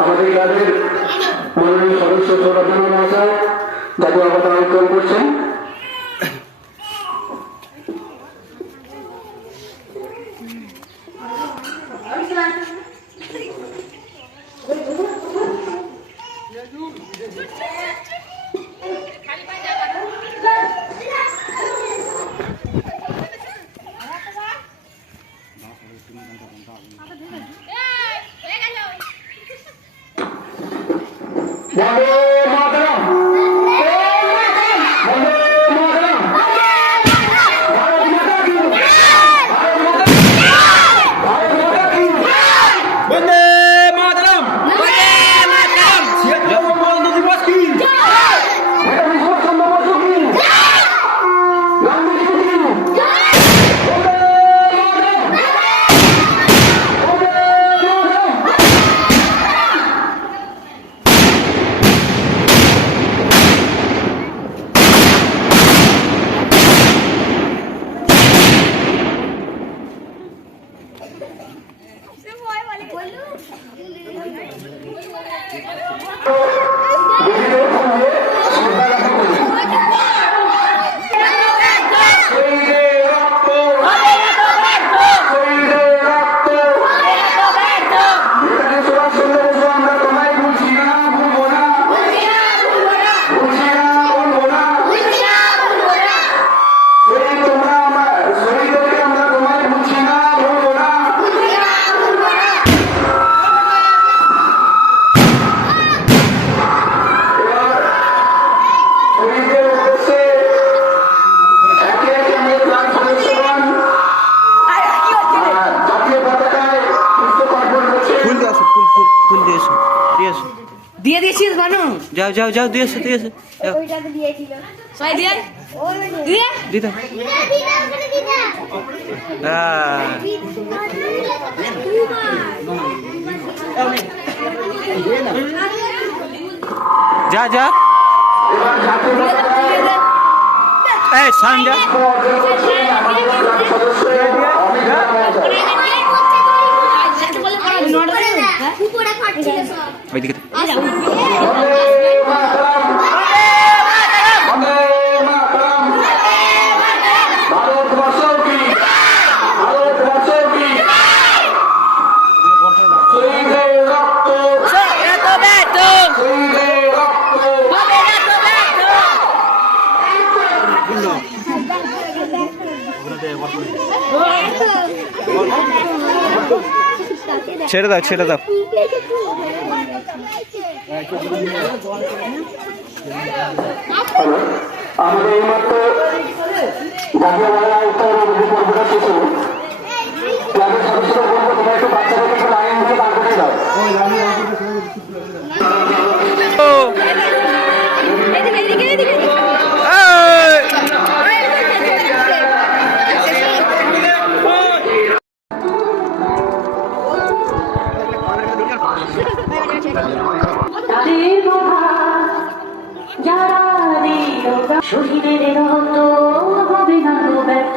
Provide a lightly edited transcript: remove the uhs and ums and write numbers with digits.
আমাদের ক্লাবের মাননীয় সদস্য সৌরভ মহাশয় জাতীয় পতাকা উত্তোলন করছেন। দিয়ে দিয়েছিস বানু? যাও যাও যাও দিয়েছে দিয়েছে যাও ওইটাকে দিয়েছিল সবাই দিয়ে দিয়ে দিদা যা যা এই সান যা ওইদিকে ছেড়ে দাও ছেড়ে দাও আমাদের এই মাত্র জাতীয় মহিলা উত্তর শেষ হল। ক্লাবের সদস্যরা বলবো তোমরা একটু বাচ্চাদেরকে একটু লাইন ধরে দাঁড় করে দাও। শহীদের রক্ত হবে না ব্যর্থ।